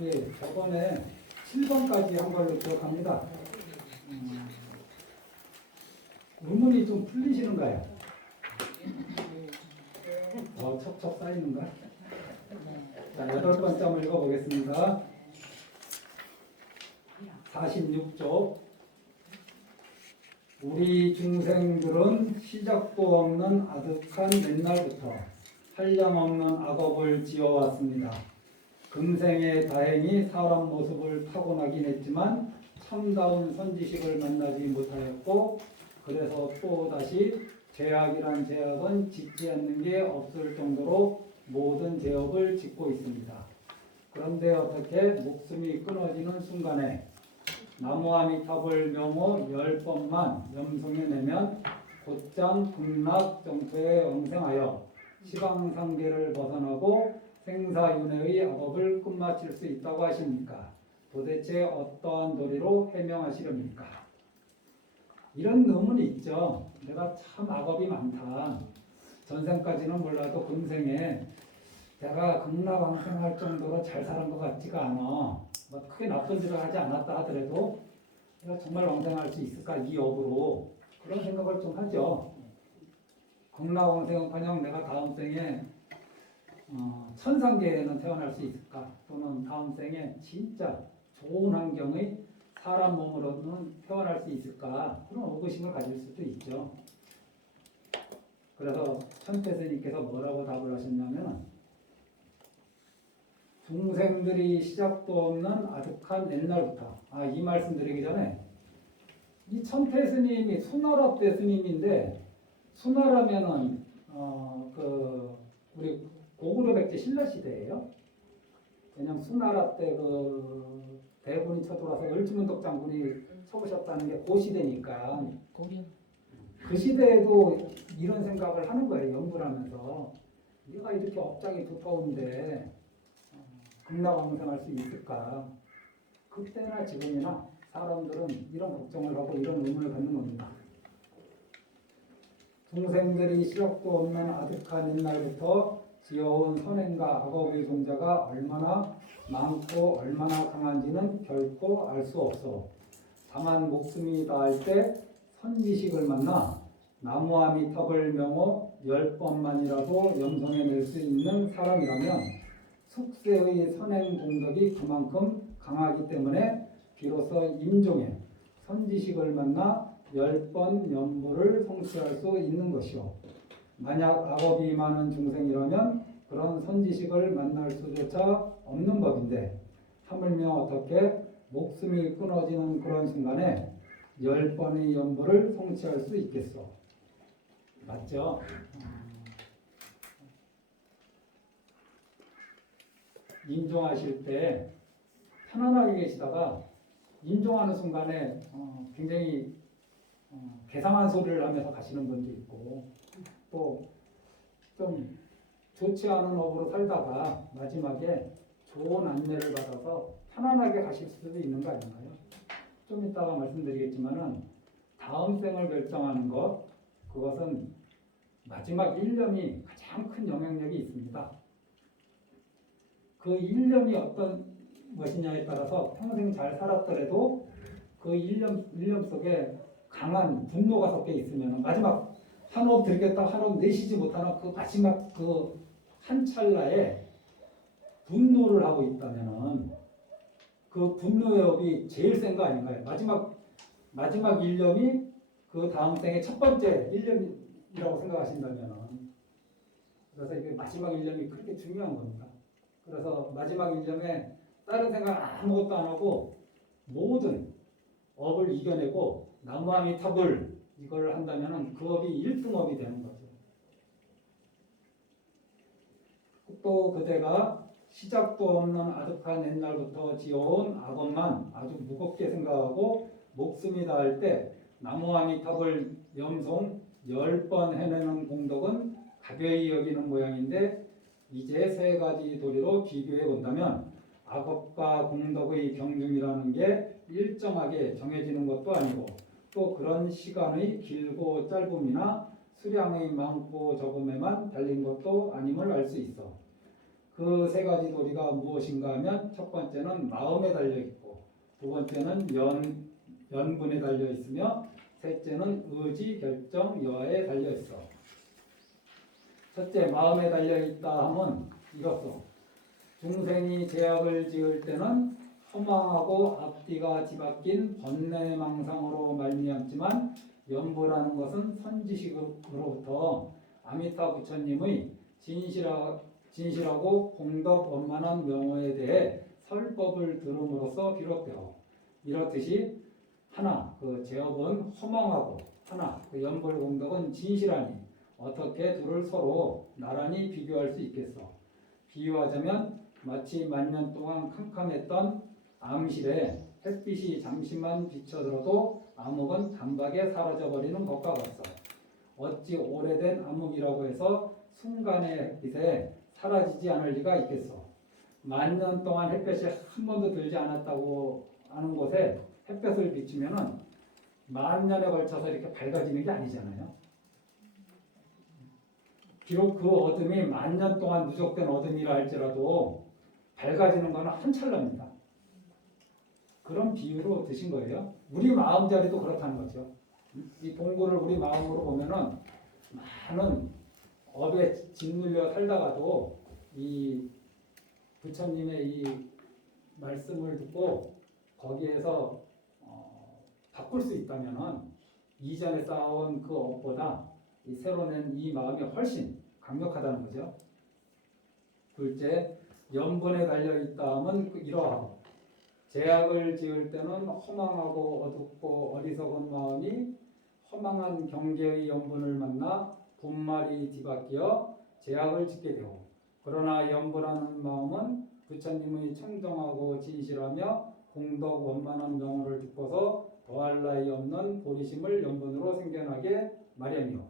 예, 저번에 7번까지 한 걸로 기억합니다. 의문이 좀 풀리시는가요? 척척 쌓이는가? 자, 8번째 한번 읽어보겠습니다. 46쪽. 우리 중생들은 시작도 없는 아득한 옛날부터 한량없는 악업을 지어왔습니다. 금생에 다행히 사람 모습을 타고나긴 했지만 참다운 선지식을 만나지 못하였고, 그래서 또다시 죄악이란 죄악은 짓지 않는 게 없을 정도로 모든 죄업을 짓고 있습니다. 그런데 어떻게 목숨이 끊어지는 순간에 나무아미탑을 명호 10번만 염송해내면 곧장 극락 정토에 영생하여 시방상계를 벗어나고 생사윤회의 악업을 끝마칠 수 있다고 하십니까? 도대체 어떠한 도리로 해명하시렵니까? 이런 의문이 있죠. 내가 참 악업이 많다. 전생까지는 몰라도 금생에 내가 극락왕생할 정도로 잘 살은 것 같지가 않아. 뭐 크게 나쁜 짓을 하지 않았다 하더라도 내가 정말 왕생할 수 있을까, 이 업으로. 그런 생각을 좀 하죠. 극락왕생은커녕 내가 다음 생에 천상계에는 태어날 수 있을까, 또는 다음 생에 진짜 좋은 환경의 사람 몸으로는 태어날 수 있을까, 그런 의구심을 가질 수도 있죠. 그래서 천태스님께서 뭐라고 답을 하셨냐면, 중생들이 시작도 없는 아득한 옛날부터, 이 말씀 드리기 전에 이 천태스님이 수나라 때 스님인데, 수나라면은 우리 고구려 백제 신라 시대예요. 왜냐면 수나라 때 대군이 쳐들어와서 을지문덕 장군이 쳐보셨다는 게 그 시대니까. 그 시대에도 이런 생각을 하는 거예요. 연구를 하면서. 내가 이렇게 업장이 두터운데 극락왕생할 수 있을까? 그때나 지금이나 사람들은 이런 걱정을 하고 이런 의문을 갖는 겁니다. 중생들이 시작도 없는 아득한 옛날부터 지어온 선행과 악업의 종자가 얼마나 많고 얼마나 강한지는 결코 알 수 없어. 다만 목숨이 다할 때 선지식을 만나 나무아미탑을 명호 10번만이라도 염성해낼 수 있는 사람이라면 숙세의 선행 공덕이 그만큼 강하기 때문에 비로소 임종에 선지식을 만나 10번 연부를 성취할 수 있는 것이요. 만약 악업이 많은 중생이라면 그런 선지식을 만날 수조차 없는 법인데, 하물며 어떻게 목숨이 끊어지는 그런 순간에 10번의 연부를 성취할 수 있겠소? 맞죠? 임종하실 때 편안하게 계시다가 임종하는 순간에 굉장히 괴상한 소리를 하면서 가시는 분도 있고, 또 좀 좋지 않은 업으로 살다가 마지막에 좋은 안내를 받아서 편안하게 가실 수도 있는 거 아닌가요? 좀 이따가 말씀드리겠지만은 다음 생을 결정하는 것, 그것은 마지막 1년이 가장 큰 영향력이 있습니다. 그 1년이 어떤 것이냐에 따라서 평생 잘 살았더라도 그 1년 속에 강한 분노가 섞여 있으면, 마지막 한 호흡 들겠다 한 호흡 내쉬지 못하는 그 마지막 그 한 찰나에 분노를 하고 있다면은 그 분노의 업이 제일 센 거 아닌가요? 마지막 1년이 그 다음 생의 첫 번째 1년이라고 생각하신다면은, 그래서 이게 마지막 1년이 그렇게 중요한 겁니다. 그래서 마지막 1년에 다른 생각 아무것도 안 하고 모든 업을 이겨내고 나무아미탑을 이걸 한다면 그 업이 1등업이 되는 거죠. 또 그대가 시작도 없는 아득한 옛날부터 지어온 악업만 아주 무겁게 생각하고 목숨이 닿을 때 나무아미탑을 염송 10번 해내는 공덕은 가벼이 여기는 모양인데, 이제 세 가지 도리로 비교해 본다면 악업과 공덕의 경중이라는 게 일정하게 정해지는 것도 아니고, 또 그런 시간의 길고 짧음이나 수량의 많고 적음에만 달린 것도 아님을 알 수 있어. 그 세 가지 도리가 무엇인가 하면 첫 번째는 마음에 달려 있고 두 번째는 연분에 달려 있으며 셋째는 의지, 결정, 여하에 달려 있어. 첫째, 마음에 달려 있다 하면 이렇소. 중생이 죄악을 지을 때는 허망하고 앞뒤가 뒤바뀐 번뇌망상으로 말미암지만 연보라는 것은 선지식으로부터 아미타 부처님의 진실하고 공덕 원만한 명호에 대해 설법을 들음으로써 비롯되어 이렇듯이 하나 그 제업은 허망하고 하나 그 연불 공덕은 진실하니 어떻게 둘을 서로 나란히 비교할 수 있겠어. 비유하자면 마치 만년 동안 캄캄했던 암실에 햇빛이 잠시만 비쳐들어도 암흑은 단박에 사라져버리는 것과 같소. 어찌 오래된 암흑이라고 해서 순간의 햇빛에 사라지지 않을 리가 있겠소. 만년 동안 햇볕이 한 번도 들지 않았다고 하는 곳에 햇볕을 비추면은 만년에 걸쳐서 이렇게 밝아지는 게 아니잖아요. 비록 그 어둠이 만년 동안 누적된 어둠이라 할지라도 밝아지는 것은 한 찰나입니다. 그런 비유로 드신 거예요. 우리 마음자리도 그렇다는 거죠. 이 동굴을 우리 마음으로 보면은 많은 업에 짓눌려 살다가도 이 부처님의 이 말씀을 듣고 거기에서 바꿀 수 있다면은 이전에 쌓아온 그 업보다 이 새로 낸 이 마음이 훨씬 강력하다는 거죠. 둘째, 연분에 달려 있다면 이러하고 죄악을 지을 때는 허망하고 어둡고 어리석은 마음이 허망한 경계의 연분을 만나 분말이 뒤바뀌어 죄악을 짓게 되고 그러나 연분하는 마음은 부처님의 청정하고 진실하며 공덕 원만한 명호를 듣고서 더할 나위 없는 보리심을 연분으로 생겨나게 마련이요.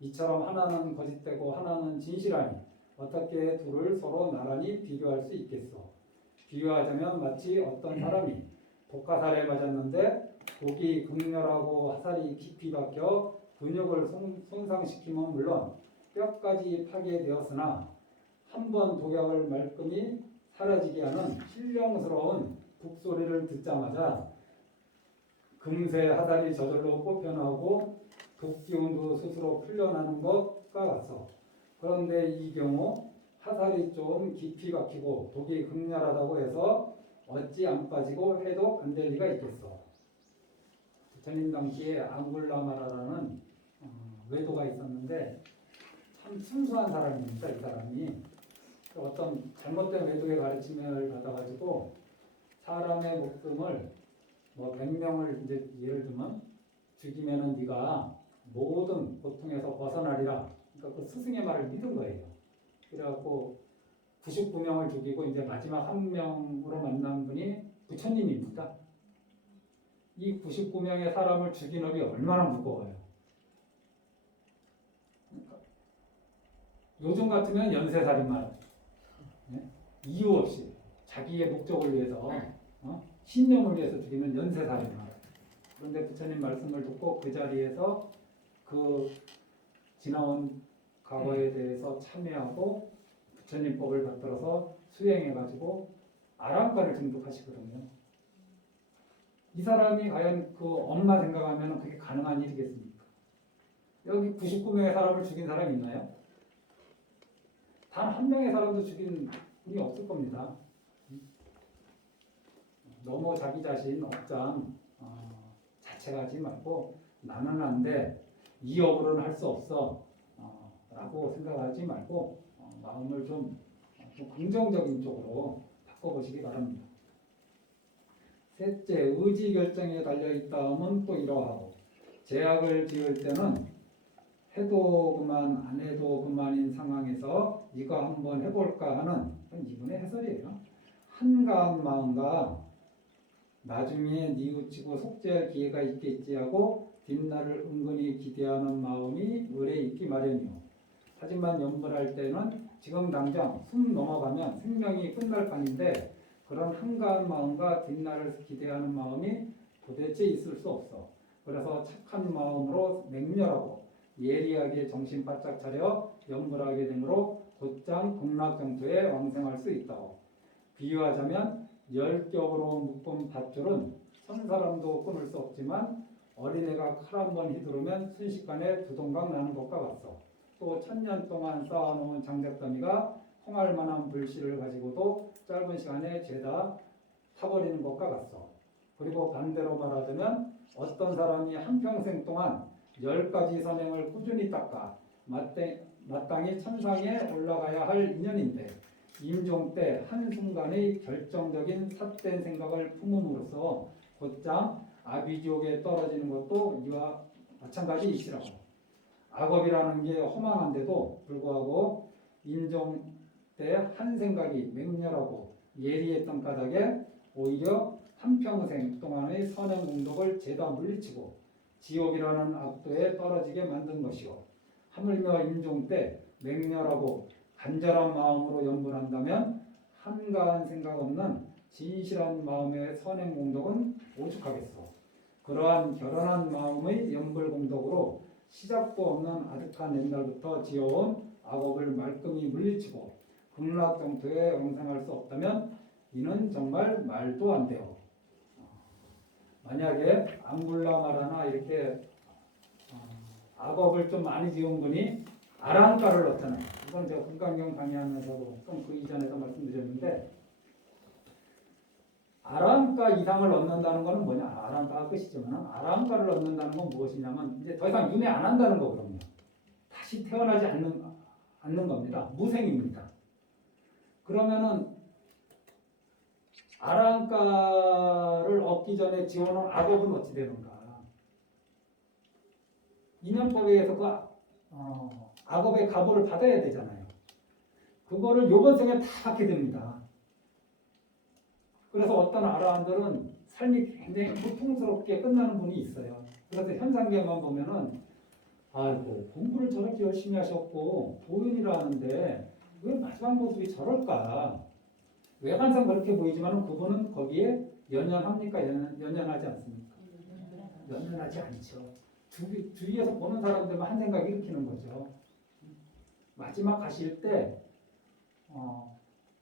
이처럼 하나는 거짓되고 하나는 진실하니 어떻게 둘을 서로 나란히 비교할 수 있겠소. 비유하자면 마치 어떤 사람이 독화살에 맞았는데 독이 극렬하고 화살이 깊이 박혀 근육을 손상시키면 물론 뼈까지 파괴되었으나 한 번 독약을 말끔히 사라지게 하는 신령스러운 북소리를 듣자마자 금세 화살이 저절로 뽑혀나오고 독기운도 스스로 풀려나는 것과 같소. 그런데 이 경우 화살이 좀 깊이 박히고 독이 극렬하다고 해서 어찌 안 빠지고 해도 안 될 리가 있겠어. 부처님 당시에 앙굴라마라라는 외도가 있었는데 참 순수한 사람입니다. 이 사람이 어떤 잘못된 외도의 가르침을 받아가지고 사람의 목숨을 뭐 100명을 이제 예를 들면 죽이면은 네가 모든 고통에서 벗어나리라. 그러니까 그 스승의 말을 믿은 거예요. 그래갖고 99명을 죽이고 이제 마지막 한 명으로 만난 분이 부처님입니다. 이 99명의 사람을 죽인 업이 얼마나 무거워요. 그러니까 요즘 같으면 연쇄살인마 이유 없이 자기의 목적을 위해서 신념을 위해서 죽이는 연쇄살인마. 그런데 부처님 말씀을 듣고 그 자리에서 그 지나온 과거에 대해서 참여하고 부처님 법을 받들어서 수행해가지고 아람가를 증득하시거든요. 이 사람이 과연 그 엄마 생각하면 그게 가능한 일이겠습니까? 여기 99명의 사람을 죽인 사람이 있나요? 단 한 명의 사람도 죽인 분이 없을 겁니다. 너무 자기 자신 억장 자책하지 말고 나는 안 돼. 이 업으로는 할 수 없어. 라고 생각하지 말고 마음을 좀 긍정적인 쪽으로 바꿔보시기 바랍니다. 셋째, 의지 결정에 달려있다 하면 또 이러하고 죄악을 지을 때는 해도 그만 안 해도 그만인 상황에서 이거 한번 해볼까 하는 이분의 해설이에요. 한가한 마음과 나중에 뉘우치고 속죄할 기회가 있겠지 하고 뒷날을 은근히 기대하는 마음이 을에 있기 마련이요. 하지만 연불할 때는 지금 당장 숨 넘어가면 생명이 끝날 판인데 그런 한가한 마음과 뒷날을 기대하는 마음이 도대체 있을 수 없어. 그래서 착한 마음으로 맹렬하고 예리하게 정신 바짝 차려 연불하게 되므로 곧장 극락정토에 왕생할 수 있다고. 비유하자면 10겹으로 묶은 밧줄은 선 사람도 끊을 수 없지만 어린애가 칼 한 번 휘두르면 순식간에 두 동강 나는 것과 같소. 또 1000년 동안 쌓아놓은 장작더미가 홍할 만한 불씨를 가지고도 짧은 시간에 죄다 타버리는 것과 같소. 그리고 반대로 말하자면 어떤 사람이 한평생 동안 10가지 선행을 꾸준히 닦아 마땅히 천상에 올라가야 할 인연인데 임종 때 한순간의 결정적인 삿된 생각을 품음으로써 곧장 아비지옥에 떨어지는 것도 이와 마찬가지이시라고. 악업이라는 게 허망한데도 불구하고 임종 때 한 생각이 맹렬하고 예리했던 까닭에 오히려 한평생 동안의 선행 공덕을 죄다 물리치고 지옥이라는 악도에 떨어지게 만든 것이요. 하물며 임종 때 맹렬하고 간절한 마음으로 연분한다면 한가한 생각 없는 진실한 마음의 선행 공덕은 오죽하겠소. 그러한 결연한 마음의 연불 공덕으로 시작도 없는 아득한 옛날부터 지어온 악업을 말끔히 물리치고 극락정토에 왕생할 수 없다면 이는 정말 말도 안 돼요. 만약에 앙굴라마라나 이렇게 악업을 좀 많이 지은 분이 아랑가를 얻잖아요. 이건 제가 금강경 강의하면서도 좀 그 이전에도 말씀드렸는데 아랑가 이상을 얻는다는 것은 뭐냐? 아랑가가 끝이지만 아랑가를 얻는다는 건 무엇이냐면 이제 더 이상 윤회 안 한다는 거거든요. 다시 태어나지 않는 겁니다. 무생입니다. 그러면은 아랑가를 얻기 전에 지어놓은 악업은 어찌 되는가? 인연법에 의해서 그 악업의 가보를 받아야 되잖아요. 그거를 요번 생에 다 받게 됩니다. 그래서 어떤 아라한들은 삶이 굉장히 고통스럽게 끝나는 분이 있어요. 그래서 현상계만 보면은 아이고 공부를 저렇게 열심히 하셨고 도인이라는데 왜 마지막 모습이 저럴까? 외관상 그렇게 보이지만 그분은 거기에 연연합니까? 연연하지 않습니까? 연연하지 않죠. 주위에서 보는 사람들만 한 생각 일으키는 거죠. 마지막 가실 때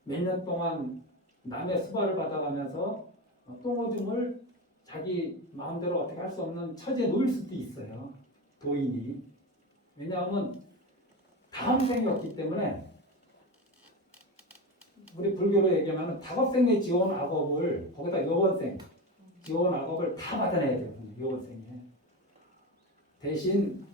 몇 년 동안 남의 수발을 받아가면서 똥오줌을 자기 마음대로 어떻게 할 수 없는 처지에 놓일 수도 있어요. 도인이. 왜냐하면 다음 생이었기 때문에 우리 불교로 얘기하면 다급생에 지어온 악업을 거기다 요번생 지어온 악업을 다 받아내야 되거든요. 요번생에. 대신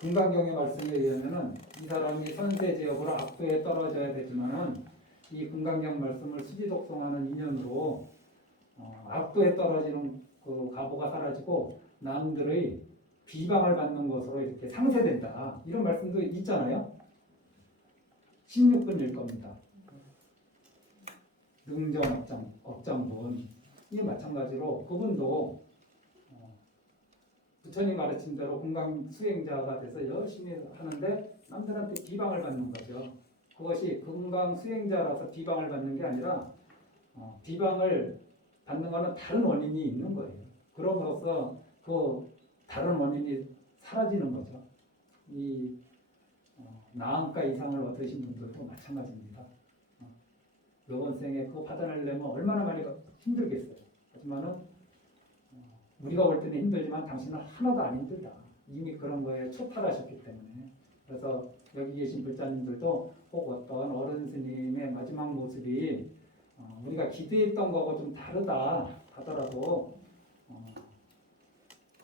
금강경의 말씀에 의하면은 이 사람이 선세제업으로 악도에 떨어져야 되지만은 이 금강경 말씀을 수지독송하는 인연으로 악도에 떨어지는 그 가보가 사라지고 남들의 비방을 받는 것으로 이렇게 상쇄된다. 이런 말씀도 있잖아요. 16분일 겁니다. 능정 업장분 이 마찬가지로 그분도 부처님 가르친 대로 건강 수행자가 돼서 열심히 하는데 남들한테 비방을 받는 거죠. 그것이 건강 수행자라서 비방을 받는 게 아니라 비방을 받는 것은 다른 원인이 있는 거예요. 그럼으로써 그 다른 원인이 사라지는 거죠. 이 나한가 이상을 얻으신 분들도 마찬가지입니다. 이번 생에 그거 받아내려면 얼마나 많이 힘들겠어요. 하지만은 우리가 볼 때는 힘들지만 당신은 하나도 안 힘들다. 이미 그런 거에 초탈하셨기 때문에. 그래서 여기 계신 불자님들도 꼭 어떤 어른 스님의 마지막 모습이 우리가 기대했던 거하고 좀 다르다 하더라도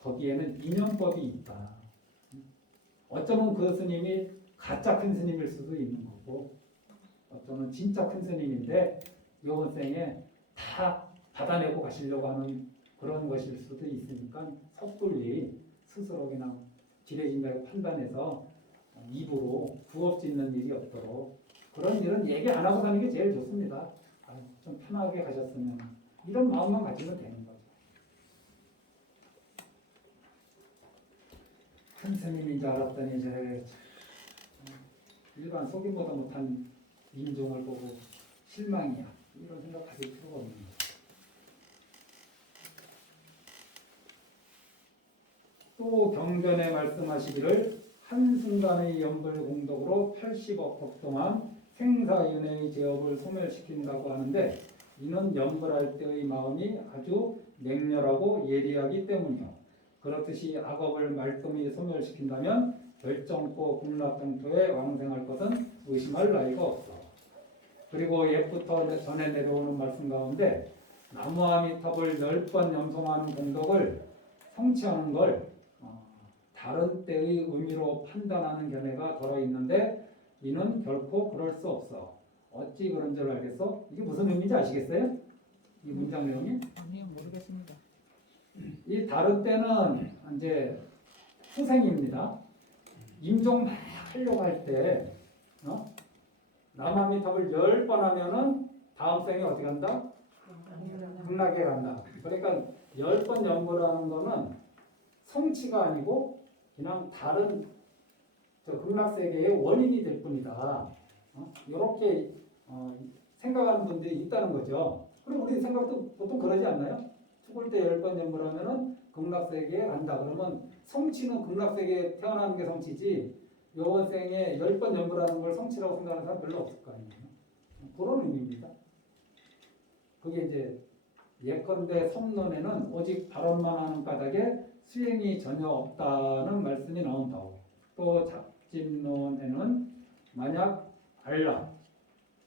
거기에는 인연법이 있다. 어쩌면 그 스님이 가짜 큰 스님일 수도 있는 거고 어쩌면 진짜 큰 스님인데 이번 생에 다 받아내고 가시려고 하는 그런 것일 수도 있으니까 섣불리 스스로 그냥 지레진다고 판단해서 입으로 부업짓는 일이 없도록 그런 일은 얘기 안 하고 사는 게 제일 좋습니다. 좀 편하게 가셨으면 이런 마음만 가지면 되는 거죠. 큰 스님인 줄 알았더니 이제 일반 속임보다 못한 인종을 보고 실망이야. 이런 생각 가질 필요가 없는 거죠. 또 경전에 말씀하시기를 한순간의 연불 공덕으로 80억 법 동안 생사윤회의 제업을 소멸시킨다고 하는데 이는 연불할 때의 마음이 아주 맹렬하고 예리하기 때문이요. 그렇듯이 악업을 말끔히 소멸시킨다면 결정코 국락공토에 왕생할 것은 의심할 나위가 없어. 그리고 옛부터 전에 내려오는 말씀 가운데 나무아미탑을 10번 염송하는 공덕을 성취하는 걸 다른 때의 의미로 판단하는 견해가 덜어 있는데 이는 결코 그럴 수 없어. 어찌 그런 줄 알겠어? 이게 무슨 의미인지 아시겠어요? 이 문장 내용이? 아니요, 모르겠습니다. 이 다른 때는 이제 후생입니다. 임종 막 하려고 할 때 남아미탑을 10번 하면은 다음 생에 어디 간다? 극락에 간다. 그러니까 10번 연보라는 거는 성취가 아니고 그냥 다른 극락세계의 원인이 될 뿐이다. 이렇게 생각하는 분들이 있다는 거죠. 그럼 우리 생각도 보통 그러지 않나요? 죽을 때 10번 연보라면은 극락세계에 간다. 그러면 성취는 극락세계에 태어나는 게 성취지 요원생에 10번 연보라는 걸 성취라고 생각하는 사람 별로 없을 거 아니에요. 그런 의미입니다. 그게 이제 예컨대 성론에는 오직 발언만 하는 까닭에 수행이 전혀 없다는 말씀이 나온다고. 또 잡진론에는 만약 알라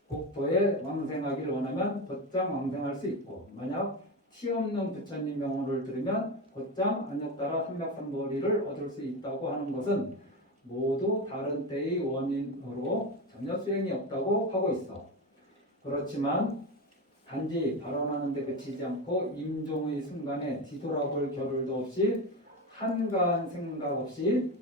국토에 왕생하기를 원하면 곧장 왕생할 수 있고 만약 티 없는 부처님 명호를 들으면 곧장 안욕따라 삼백삼보리를 얻을 수 있다고 하는 것은 모두 다른 때의 원인으로 전혀 수행이 없다고 하고 있어. 그렇지만 단지 발언하는 데 그치지 않고 임종의 순간에 뒤돌아볼 겨를도 없이 한가한 생각 없이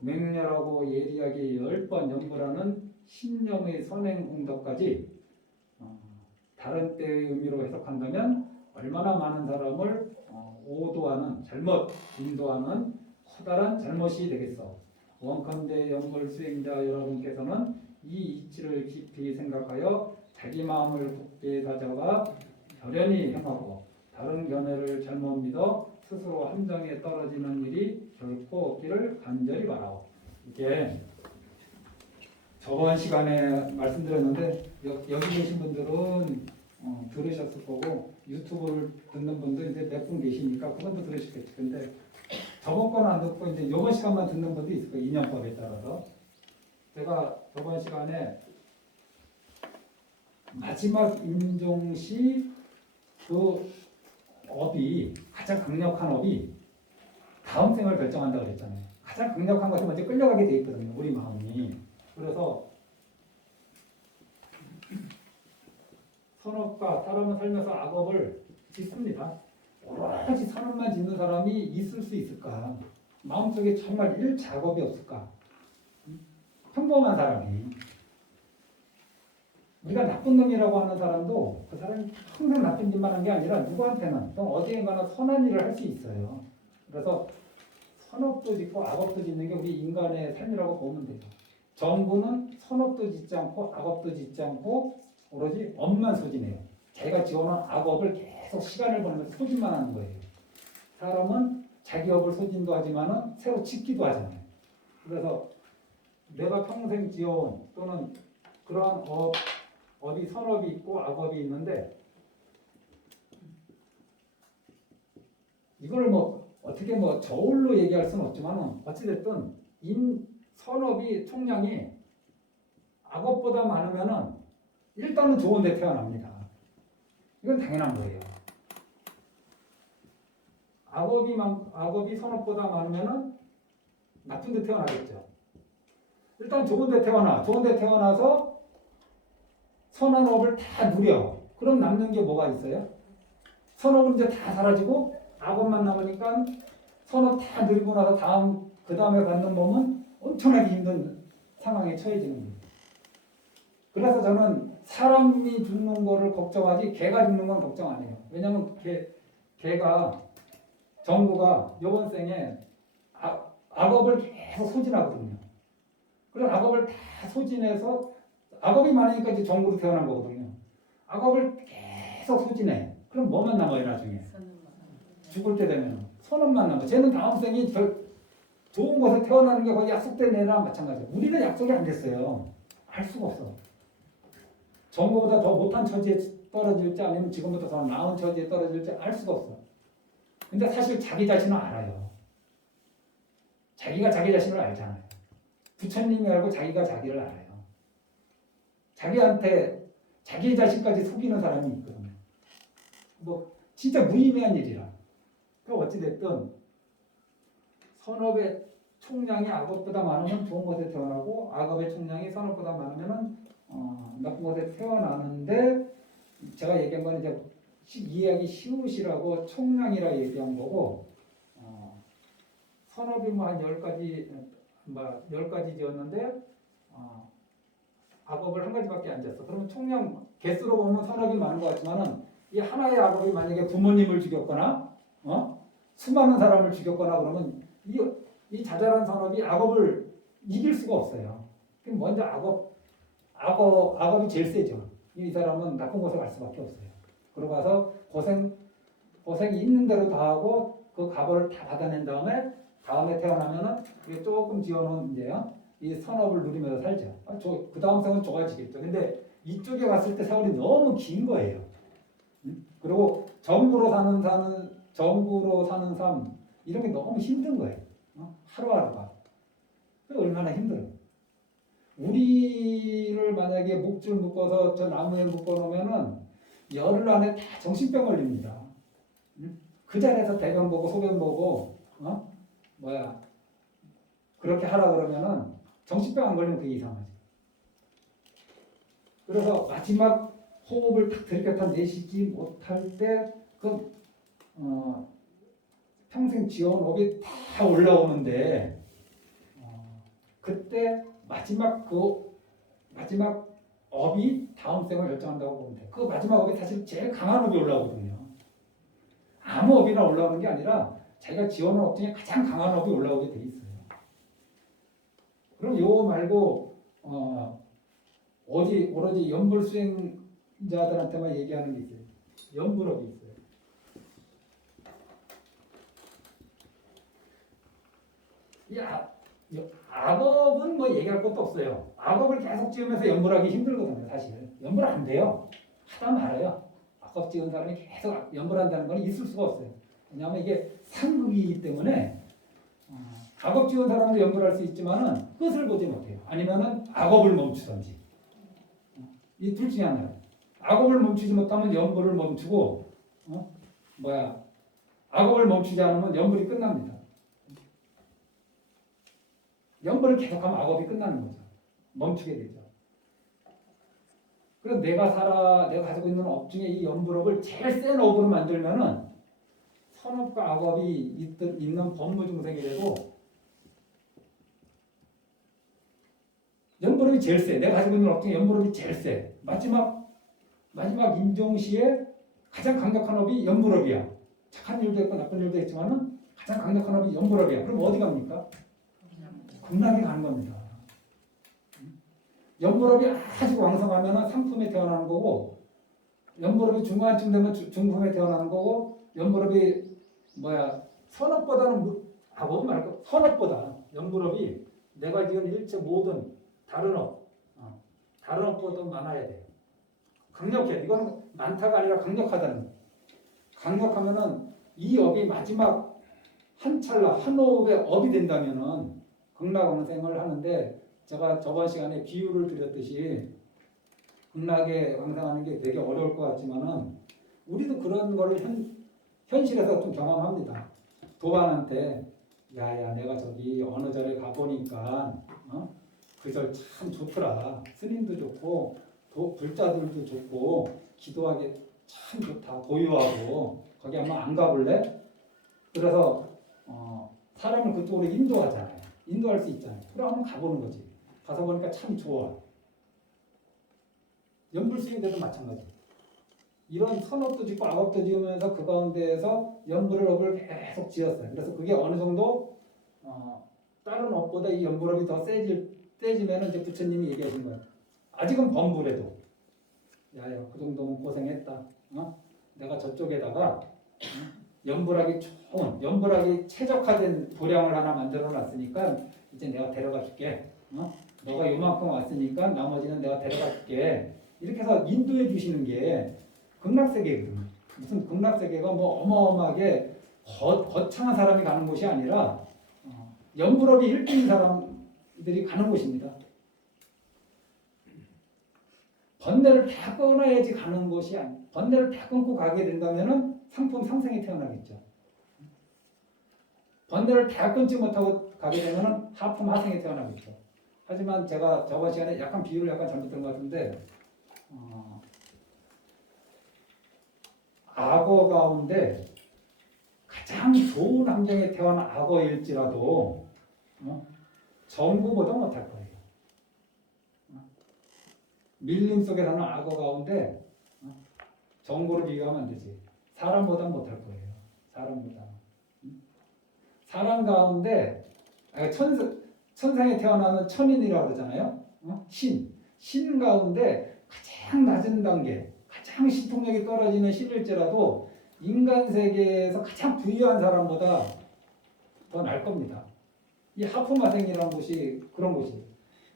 맹렬하고 예리하게 10번 연보라는 신념의 선행 공덕까지 다른 때의 의미로 해석한다면 얼마나 많은 사람을 오도하는 잘못 인도하는 커다란 잘못이 되겠어. 원컨대 연불 수행자 여러분께서는 이 이치를 깊이 생각하여 자기 마음을 굳게 다져가 결연히 행하고 다른 견해를 잘못 믿어 스스로 함정에 떨어지는 일이 결코 없기를 간절히 바라오. 이게 저번 시간에 말씀드렸는데 여기 계신 분들은 들으셨을 거고 유튜브를 듣는 분들 이제 몇 분 계시니까 그것도 들으셨겠지. 근데 저번 건 안 듣고 이제 이번 시간만 듣는 분도 있을 거예요. 인연법에 따라서. 제가 저번 시간에 마지막 임종시 그 업이 가장 강력한 업이 다음 생을 결정한다고 그랬잖아요. 가장 강력한 것이 먼저 끌려가게 돼 있거든요. 우리 마음이. 그래서 선업과 사람은 살면서 악업을 짓습니다. 오로지 선업만 짓는 사람이 있을 수 있을까? 마음속에 정말 일 작업이 없을까? 평범한 사람이 우리가 나쁜 놈이라고 하는 사람도 그 사람이 평생 나쁜 짓만 한 게 아니라 누구한테는 또 어디에가나 선한 일을 할 수 있어요. 그래서 선업도 짓고 악업도 짓는 게 우리 인간의 삶이라고 보면 돼요. 정부는 선업도 짓지 않고 악업도 짓지 않고 오로지 업만 소진해요. 자기가 지어놓은 악업을 계속 시간을 보내면서 소진만 하는 거예요. 사람은 자기 업을 소진도 하지만은 새로 짓기도 하잖아요. 그래서 내가 평생 지어온 또는 그러한 업이 선업이 있고 악업이 있는데 이걸 뭐 어떻게 뭐 저울로 얘기할 수는 없지만 어찌됐든 선업이 총량이 악업보다 많으면은 일단은 좋은 데 태어납니다. 이건 당연한 거예요. 악업이 선업보다 많으면은 나쁜 데 태어나겠죠. 일단 좋은 데 태어나. 좋은 데 태어나서 선한 업을 다 누려. 그럼 남는 게 뭐가 있어요? 선업은 이제 다 사라지고 악업만 남으니까 선업 다 누리고 나서 그 다음에 갖는 몸은 엄청나게 힘든 상황에 처해지는 거예요. 그래서 저는 사람이 죽는 거를 걱정하지 개가 죽는 건 걱정 안 해요. 왜냐면 개가 정부가 이번 생에 악업을 계속 소진하거든요. 그런 악업을 다 소진해서 악업이 많으니까 이제 정부로 태어난 거거든요. 악업을 계속 소진해. 그럼 뭐만 남아요 나중에? 죽을 때 되면 선업만 남아. 쟤는 다음 생이 좋은 곳에 태어나는 게 거의 약속된 애랑 마찬가지예요. 우리는 약속이 안 됐어요. 알 수가 없어. 전보다 더 못한 처지에 떨어질지 아니면 지금부터 더 나은 처지에 떨어질지 알 수가 없어. 근데 사실 자기 자신은 알아요. 자기가 자기 자신을 알잖아요. 부처님이 알고 자기가 자기를 알아요. 자기한테 자기 자신까지 속이는 사람이 있거든요. 뭐 진짜 무의미한 일이라. 그러니까 어찌됐든 선업의 총량이 악업보다 많으면 좋은 곳에 태어나고 악업의 총량이 선업보다 많으면 나쁜 곳에 태어나는데 제가 얘기한 건 이제 이해하기 쉬우시라고 총량이라 얘기한 거고 선업이 뭐 한 10가지 뭐 10가지 지었는데 악업을 한 가지밖에 안 졌어. 그러면 총량 개수로 보면 선업이 많은 것 같지만은 이 하나의 악업이 만약에 부모님을 죽였거나 수많은 사람을 죽였거나 그러면 이 자잘한 선업이 악업을 이길 수가 없어요. 그럼 먼저 악업이 제일 세죠. 이 사람은 나쁜 곳에 갈 수밖에 없어요. 그러고 가서 고생이 있는 대로 다 하고 그 갑을 다 받아낸 다음에 태어나면은 이게 조금 지어놓은 이제요. 이 선업을 누리면서 살죠. 그 다음 생은 좋아지겠죠. 근데 이쪽에 갔을 때 세월이 너무 긴 거예요. 그리고 정부로 사는 삶 이런 게 너무 힘든 거예요. 하루하루가. 얼마나 힘들어요. 우리를 만약에 목줄 묶어서 저 나무에 묶어놓으면은 열흘 안에 다 정신병 걸립니다. 그 자리에서 대변 보고 소변 보고 그렇게 하라 그러면은 정신병 안 걸리면 그게 이상하지. 그래서 마지막 호흡을 탁 들이켰다 내쉬지 못할 때 평생 지어온 업이 다 올라오는데 그때 마지막 업이 다음 생을 결정한다고 보면 돼. 그 마지막 업이 사실 제일 강한 업이 올라오거든요. 아무 업이나 올라오는 게 아니라 자기가 지어놓은 업 중에 가장 강한 업이 올라오게 돼 있어요. 그럼 요거 말고 오로지 연불 수행자들한테만 얘기하는 게 있어요. 연불업이 있어요. 악업은 뭐 얘기할 것도 없어요. 악업을 계속 지으면서 연불하기 힘들거든요. 사실 연불 안 돼요. 하다 말아요. 악업 지은 사람이 계속 연불한다는 건 있을 수가 없어요. 왜냐하면 이게 상극이기 때문에 악업 지은 사람도 연불할 수 있지만은 끝을 보지 못해요. 아니면은 악업을 멈추든지 이 둘 중에 하나예요. 악업을 멈추지 못하면 연불을 멈추고 악업을 멈추지 않으면 연불이 끝납니다. 연불을 계속하면 악업이 끝나는 거죠. 멈추게 되죠. 그래서 내가 가지고 있는 업 중에 이 연불업을 제일 센 업으로 만들면은 선업과 악업이 있는 법무중생이라도 연불업이 제일 세. 내가 가지고 있는 업 중에 연불업이 제일 세. 마지막 임종시에 가장 강력한 업이 연불업이야. 착한 일도 있고 나쁜 일도 있지만은 가장 강력한 업이 연불업이야. 그럼 어디 갑니까? 극락에 가는 겁니다. 연불업이 아주 왕성하면 상품에 태어나는 거고, 연불업이 중간쯤 되면 중품에 태어나는 거고, 연불업이 선업보다는 악업 말고 선업보다 연불업이 내가 지은 일체 모든 다른 업보다 많아야 돼요. 강력해. 이거는 많다가 아니라 강력하다는 거예요. 강력하면은 이 업이 마지막 한 찰나 한 호흡의 업이 된다면은 극락왕생을 하는데 제가 저번 시간에 비유를 드렸듯이 극락에 왕생하는 게 되게 어려울 것 같지만은 우리도 그런 거를 현실에서 좀 경험합니다. 도반한테 야야 내가 저기 어느 절에 가보니까 그 절 참 좋더라. 스님도 좋고 불자들도 좋고 기도하기 참 좋다. 고요하고 거기 한번 안 가볼래? 그래서 사람을 그쪽으로 인도하잖아요. 인도할 수 있잖아요. 그럼 한번 가보는 거지. 가서 보니까 참 좋아. 연불수행대도 마찬가지. 이런 선업도 짓고 악업도 지으면서 그 가운데에서 연불업을 계속 지었어요. 그래서 그게 어느 정도 다른 업보다 이 연불업이 더 세지면 이제 부처님이 얘기하신 거예요. 아직은 범불해도 야야 그 정도면 고생했다. 내가 저쪽에다가 연불하기 좋은, 연불하기 최적화된 도량을 하나 만들어 놨으니까 이제 내가 데려가 줄게. 너가 요만큼 왔으니까 나머지는 내가 데려가 줄게. 이렇게 해서 인도해 주시는 게 극락세계거든요. 무슨 극락세계가 뭐 어마어마하게 거창한 사람이 가는 곳이 아니라 연불업이 1등인 사람들이 가는 곳입니다. 번뇌를 다 끊어야지 가는 곳이 아니에요. 번뇌를 다 끊고 가게 된다면 상품 상생이 태어나겠죠. 번뇌를 다 끊지 못하고 가게 되면 하품 하생이 태어나겠죠. 하지만 제가 저번 시간에 약간 비유를 약간 잘못된 것 같은데 악어 가운데 가장 좋은 환경에 태어난 악어일지라도 정부보다 못할 거예요. 밀림 속에 사는 악어 가운데 정부를 비교하면 안 되지. 사람보다 못할 거예요. 사람보다. 사람 가운데 천상에 태어나는 천인이라고 그러잖아요. 신 가운데 가장 낮은 단계, 가장 신통력이 떨어지는 신일지라도 인간 세계에서 가장 부유한 사람보다 더 날 겁니다. 이 하프마생이라는 곳이 그런 곳이에요.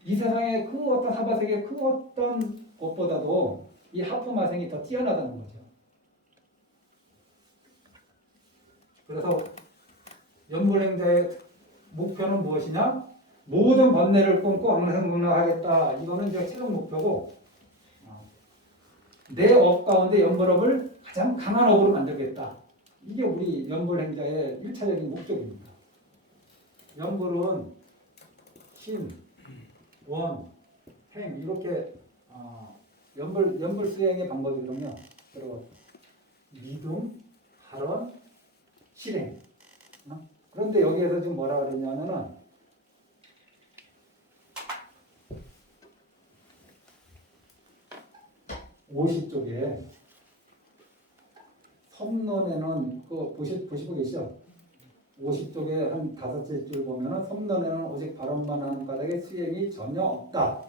이 세상의 그 어떤 사바세계 그 어떤 곳보다도 이 하프마생이 더 뛰어나다는 거죠. 그래서 연불행자의 목표는 무엇이냐? 모든 번뇌를 끊고 왕생문화하겠다. 이거는 이제 최종 목표고 내 업 가운데 연불업을 가장 강한 업으로 만들겠다. 이게 우리 연불행자의 1차적인 목적입니다. 연불은 심, 원, 행 이렇게 연불 수행의 방법이거든요. 그리고 믿음, 발언, 실행. 그런데 여기에서 지금 뭐라 그랬냐면은 50쪽에 섭론에는 보시고 계시죠? 50쪽에 한 5째 줄 보면은 섭론에는 오직 발언만 하는 까닭에 수행이 전혀 없다.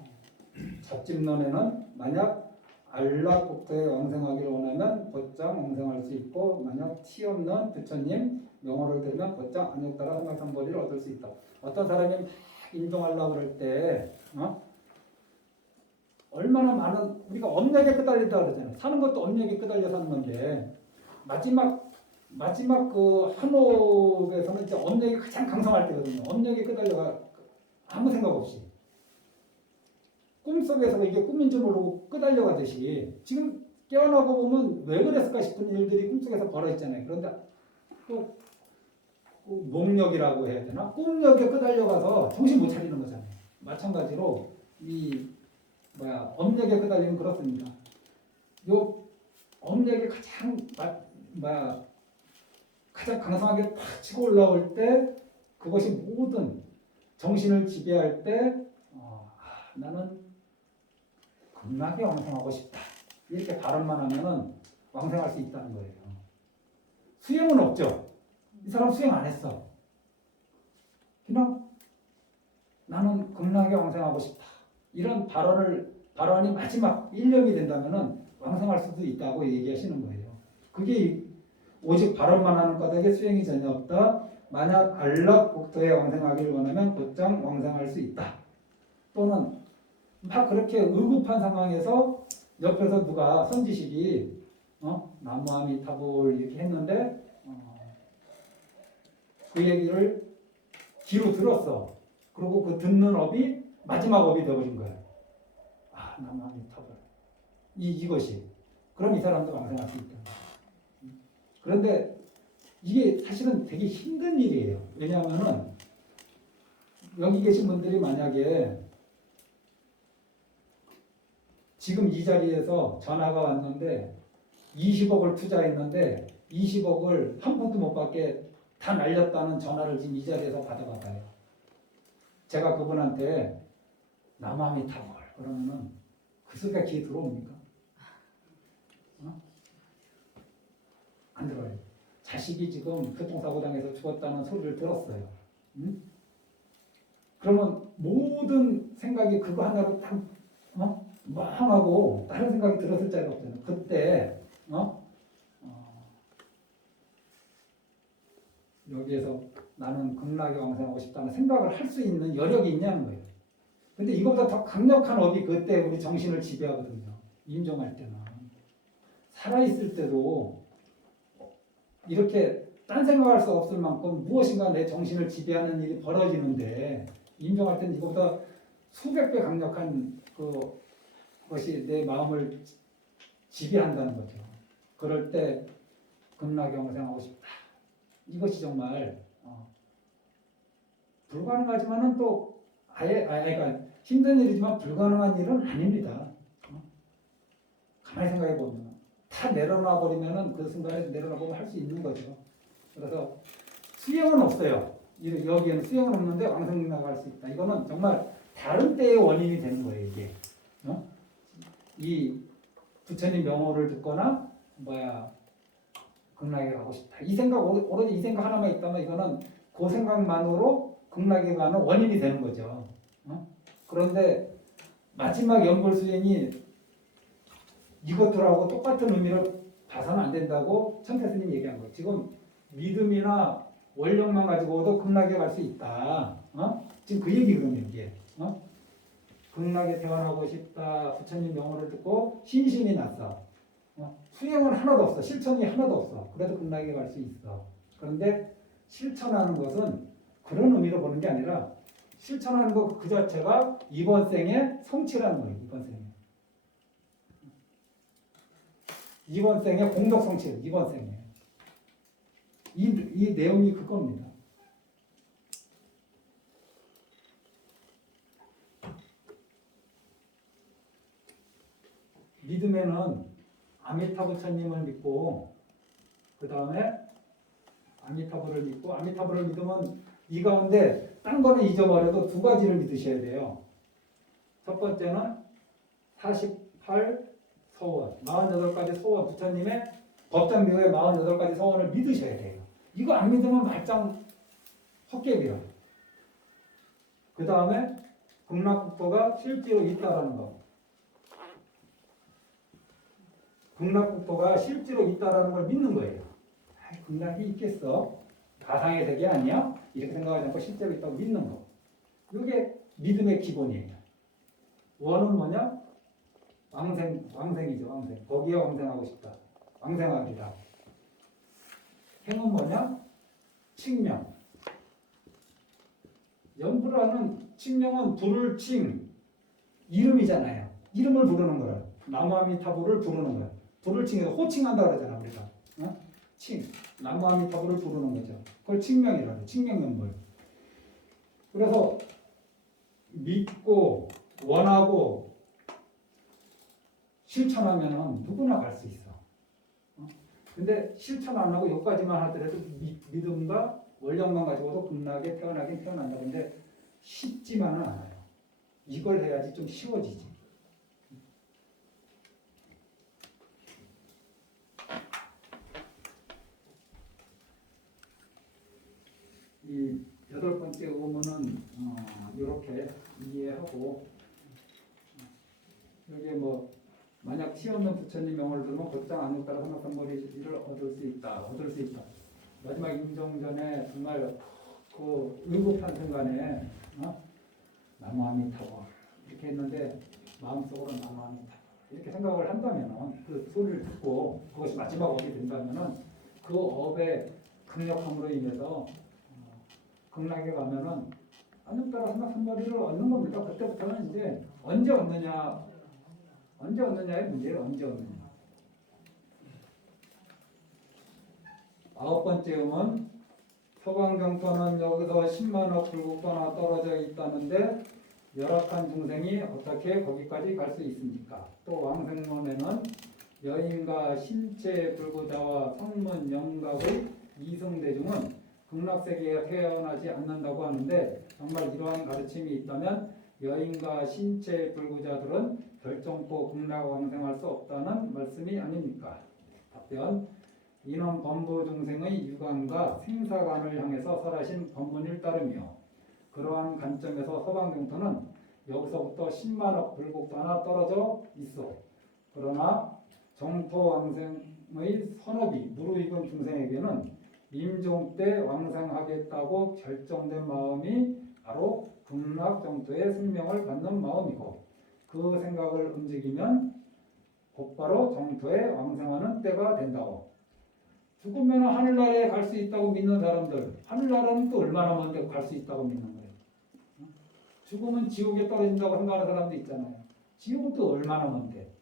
잡집론에는 만약 안락국토에 왕생하기를 원하면 곧장 왕생할 수 있고 만약 티 없는 부처님 명호를 들으면 곧장 안욕따라 삼각삼보리를 얻을 수 있다. 어떤 사람이 막 인정하려고 그럴 때 얼마나 많은 우리가 업력에 끄달리다 그러잖아요. 사는 것도 업력에 끄달려 사는 건데 마지막 그 한옥에서는 이제 업력이 가장 강성할 때거든요. 업력에 끄달려가 아무 생각 없이 꿈속에서 이게 꿈인 줄 모르고 끄달려가듯이 지금 깨어나고 보면 왜 그랬을까 싶은 일들이 꿈속에서 벌어졌잖아요. 그런데 또 목력이라고 해야 되나? 꿈력에 끄달려가서 정신 못 차리는 거잖아요. 마찬가지로 이 업력에 끄달리면 그렇습니다. 요 업력이 가장 강성하게 팍 치고 올라올 때 그것이 모든 정신을 지배할 때 나는 극락에 왕생하고 싶다. 이렇게 발언만 하면은 왕생할 수 있다는 거예요. 수행은 없죠. 이 사람 수행 안 했어. 그냥 나는 극락에 왕생하고 싶다. 이런 발언이 마지막 일념이 된다면은 왕생할 수도 있다고 얘기하시는 거예요. 그게 오직 발언만 하는 까닭에 수행이 전혀 없다. 만약 안락국토에 왕생하기를 원하면 곧장 왕생할 수 있다. 또는 막 그렇게 의급한 상황에서 옆에서 누가 선지식이 나무아미타불 이렇게 했는데 그 얘기를 귀로 들었어. 그리고 그 듣는 업이 마지막 업이 되어버린 거예요. 나무아미타불 이것이 그럼 이 사람도 왕생할 수 있다. 그런데 이게 사실은 되게 힘든 일이에요. 왜냐하면은 여기 계신 분들이 만약에 지금 이 자리에서 전화가 왔는데 20억을 투자했는데 20억을 한 푼도 못 받게 다 날렸다는 전화를 지금 이 자리에서 받아봐요. 제가 그분한테 나무아미타불 그러면은 그 소리가 귀에 들어옵니까? 안 들어요. 자식이 지금 교통사고 당해서 죽었다는 소리를 들었어요. 그러면 모든 생각이 그거 하나로 딱 멍하고 다른 생각이 들었을 자리가 없잖아요. 그때 여기에서 나는 극락에 왕생하고 싶다는 생각을 할 수 있는 여력이 있냐는 거예요. 근데 이거보다 더 강력한 업이 그때 우리 정신을 지배하거든요. 임종할 때는. 살아있을 때도 이렇게 딴 생각할 수 없을 만큼 무엇인가 내 정신을 지배하는 일이 벌어지는데 임종할 때는 이거보다 수백 배 강력한 그것이 내 마음을 지배한다는 거죠. 그럴 때 극락에 왕생하고 싶다. 이것이 정말 불가능하지만은 또 그러니까 힘든 일이지만 불가능한 일은 아닙니다. 가만히 생각해 보면 다 내려놔 버리면은 그 순간에 내려놔 보면 할 수 있는 거죠. 그래서 수용은 없어요. 여기에는 수용은 없는데 왕생 나갈 수 있다. 이거는 정말 다른 때의 원인이 되는 거예요. 이게 이 부처님 명호를 듣거나 극락에 가고 싶다. 이 생각 오로지 이 생각 하나만 있다면 이거는 그 생각만으로 극락에 가는 원인이 되는 거죠. 그런데 마지막 연불수행이 이것들하고 똑같은 의미를 봐서는 안 된다고 천태스님이 얘기한 거예요. 지금 믿음이나 원력만 가지고도 극락에 갈 수 있다. 지금 그 얘기거든요. 이게 극락에 태어나고 싶다. 부처님 명호를 듣고 신심이 났어. 수행은 하나도 없어. 실천이 하나도 없어. 그래도 극락에 갈 수 있어. 그런데 실천하는 것은 그런 의미로 보는 게 아니라 실천하는 것 그 자체가 이번 생의 성취라는 거예요. 이번 생의 공덕 성취. 이번 생에 이 내용이 그겁니다. 믿음에는 아미타부처님을 믿고 그 다음에 아미타부를 믿고 아미타부를 믿으면 이 가운데 딴 거는 잊어버려도 두 가지를 믿으셔야 돼요. 첫 번째는 48 서원, 48가지 서원, 부처님의 법장비호의 48가지 서원을 믿으셔야 돼요. 이거 안 믿으면 말짱 헛개비야. 그 다음에 극락국토가 실제로 있다라는 거. 극락국토가 실제로 있다라는 걸 믿는 거예요. 극락이 있겠어? 가상의 세계 아니야? 이렇게 생각하지 않고 실제로 있다고 믿는 거. 이게 믿음의 기본이에요. 원은 뭐냐? 왕생이죠. 왕생. 거기에 왕생하고 싶다. 왕생하리라. 행은 뭐냐? 칭명. 연불하는 칭명은 불을 칭 이름이잖아요. 이름을 부르는 거야. 나무아미타불을 부르는 거야. 불을 칭해서 호칭한다 그러잖아 우리가. 칭. 나무아미타불을 부르는 거죠. 그걸 칭명이라고. 칭명연불. 그래서 믿고 원하고 실천하면 누구나 갈 수 있어. 근데 실천 안 하고 여기까지만 하더라도 믿음과 원력만 가지고도 극락에 태어나긴 태어난다. 근데 쉽지만은 않아요. 이걸 해야지 좀 쉬워지지. 이 8번째 의문은 이렇게 이해하고 여기에 만약 티 없는 부처님 명을 들으면 곧장 안에 따라 삼각삼머리를 얻을 수 있다. 마지막 임종전에 정말 그 의급한 순간에 나무아미타불 이렇게 했는데 마음속으로 나무아미타불 이렇게 생각을 한다면 그 소리를 듣고 그것이 마지막 업이 된다면은 그 업의 강력함으로 인해서 극락에 가면은 안에 따라 삼각삼머리를 얻는 겁니다. 그때부터는 이제 언제 얻느냐의 문제예요. 언제 얻느냐. 9번째 음은 서광경터는 여기서 10만억 불국도나 떨어져 있다는데 열악한 중생이 어떻게 거기까지 갈 수 있습니까? 또 왕생론에는 여인과 신체 불구자와 성문 영각의 이승대중은 극락세계에 태어나지 않는다고 하는데 정말 이러한 가르침이 있다면 여인과 신체 불구자들은 결정코 극락 왕생할 수 없다는 말씀이 아닙니까? 답변. 이는 범부 중생의 유관과 생사관을 향해서 설하신 법문일 따르며 그러한 관점에서 서방경토는 여기서부터 10만억 불국도나 떨어져 있어. 그러나 정토왕생의 선업이 무르익은 중생에게는 임종 때 왕생하겠다고 결정된 마음이 바로 극락정토의 생명을 받는 마음이고 그 생각을 움직이면 곧바로 정토에 왕생하는 때가 된다고. 죽으면 하늘나라에 갈 수 있다고 믿는 사람들, 하늘나라는 또 얼마나 먼데 갈 수 있다고 믿는 거예요. 죽으면 지옥에 떨어진다고 생각하는 사람도 있잖아요. 지옥은 또 얼마나 먼데.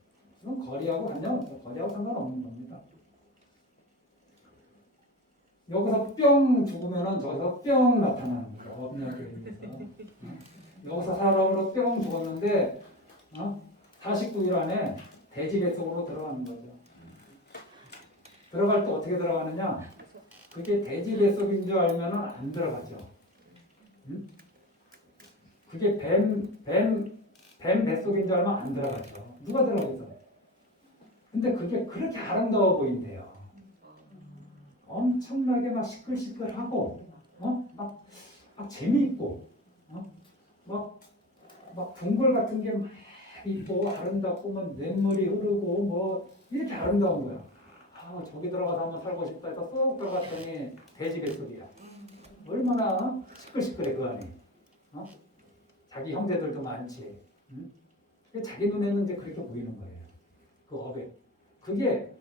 이건 거리하고 관계없어요. 거리하고 상관없는 겁니다. 여기서 뿅 죽으면은 저기서 뿅 나타나는 거예요. 업력에 여기서 사람으로 뿅 죽었는데 49일 안에 돼지 뱃속으로 들어가는 거죠. 들어갈 때 어떻게 들어가느냐? 그게 돼지 뱃속인 줄 알면은 안 들어가죠. 응? 그게 뱀 뱃속인 줄 알면 안 들어가죠. 누가 들어가겠어요? 근데 그게 그렇게 아름다워 보인대요. 엄청나게 막 시끌시끌하고, 막 재미있고, 막 동굴 같은 게 막 있고 아름답고 막 냇물이 흐르고 뭐 이렇게 아름다운 거야. 저기 들어가서 한번 살고 싶다 해서 쏙 들어갔더니 돼지 뱃속이야. 얼마나 시끌시끌해 그 안에. 자기 형제들도 많지. 응? 자기 눈에는 이제 그렇게 보이는 거예요. 그 어백. 그게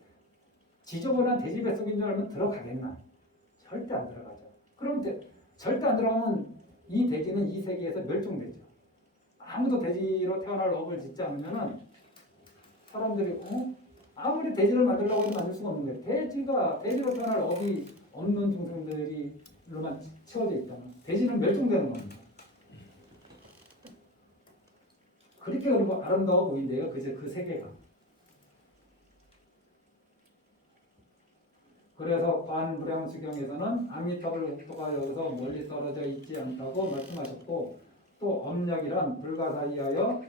지저분한 돼지 뱃속인 줄 알면 들어가겠나? 절대 안 들어가죠. 그럼 절대 안 들어가면 이 돼지는 이 세계에서 멸종되죠. 아무도 돼지로 태어날 업을 짓지 않으면은 사람들이 아무리 돼지를 만들려고 해도 만들 수가 없는 거예요. 돼지로 태어날 업이 없는 중생들이로만 채워져 있다면 돼지는 멸종되는 겁니다. 그렇게 아름다워 보인대요. 그 세계가. 그래서 관무량수경에서는 아미타불 국토가 여기서 멀리 떨어져 있지 않다고 말씀하셨고 또 엄력이란 불가사의하여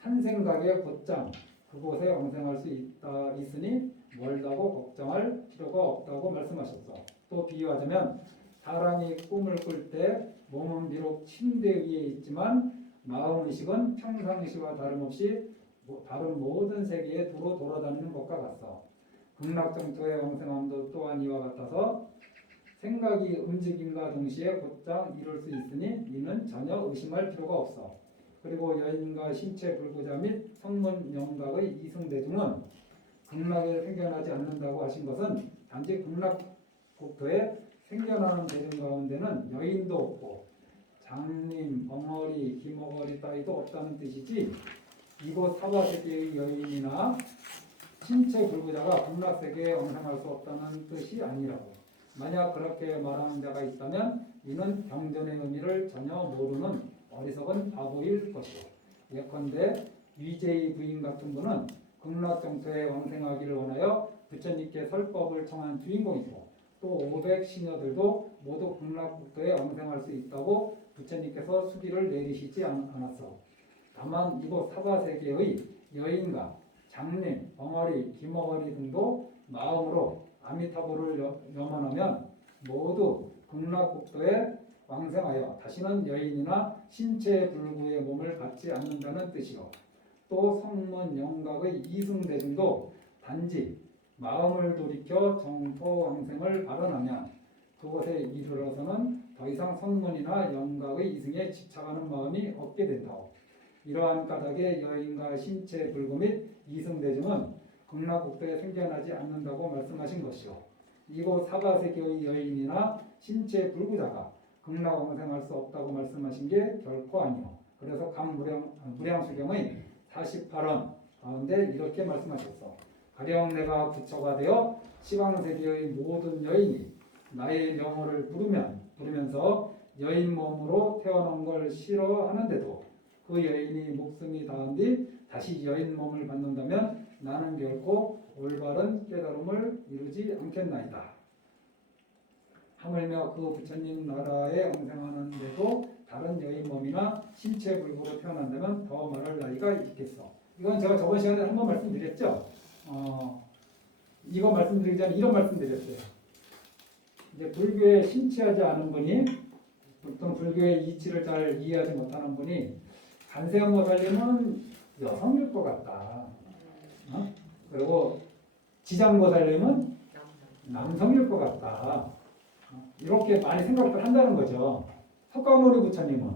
한 생각에 곧장 그곳에 왕생할 수 있으니 멀다고 걱정할 필요가 없다고 말씀하셨어. 또 비유하자면 사람이 꿈을 꿀 때 몸은 비록 침대 위에 있지만 마음의식은 평상시와 다름없이 다른 모든 세계에 두루 돌아다니는 것과 같소. 극락정토의 왕생함도 또한 이와 같아서 생각이 움직임과 동시에 곧장 이룰 수 있으니 이는 전혀 의심할 필요가 없어. 그리고 여인과 신체 불구자 및 성문 영각의 이승대중은 극락에 생겨나지 않는다고 하신 것은 단지 극락국토에 생겨나는 대중 가운데는 여인도 없고 장님, 벙어리, 기머거리 따위도 없다는 뜻이지 이곳 사바세계의 여인이나 신체 불구자가 극락세계에 왕생할 수 없다는 뜻이 아니라고. 만약 그렇게 말하는 자가 있다면 이는 경전의 의미를 전혀 모르는 어리석은 바보일 것이오. 예컨대 위제의 부인 같은 분은 극락정토에 왕생하기를 원하여 부처님께 설법을 청한 주인공이고 또 500시녀들도 모두 극락국토에 왕생할 수 있다고 부처님께서 수기를 내리시지 않았어. 다만 이곳 사바세계의 여인과 장님, 벙어리, 기머거리 등도 마음으로 아미타불을 염원하면 모두 극락국토에 왕생하여 다시는 여인이나 신체 불구의 몸을 갖지 않는다는 뜻이요. 또 성문 영각의 이승대중도 단지 마음을 돌이켜 정토 왕생을 발언하면 그곳에 이르러서는 더 이상 성문이나 영각의 이승에 집착하는 마음이 없게 된다오. 이러한 까닭에 여인과 신체 불구 및 이승대중은 극락국토에 생겨나지 않는다고 말씀하신 것이요. 이곳 사바세계의 여인이나 신체 불구자가 극락왕생할 수 없다고 말씀하신 게 결코 아니요. 그래서 무량수경의 48원 가운데 이렇게 말씀하셨어. 가령 내가 부처가 되어 시방세계의 모든 여인이 나의 명호를 부르면서 여인 몸으로 태어난 걸 싫어하는데도 그 여인이 목숨이 다한 뒤 다시 여인 몸을 받는다면 나는 결코 올바른 깨달음을 이루지 않겠나이다. 하물며 그 부처님 나라에 왕생하는데도 다른 여인 몸이나 신체 불구로 태어난다면 더 말할 나이가 있겠어. 이건 제가 저번 시간에 한번 말씀드렸죠. 이거 말씀드리기 전에 이런 말씀드렸어요. 이제 불교에 심취하지 않은 분이 어떤 불교의 이치를 잘 이해하지 못하는 분이 간세음보살님은 여성일 것 같다. 그리고 지장보살님은 남성일 것 같다. 이렇게 많이 생각을 한다는 거죠. 석가모니 부처님은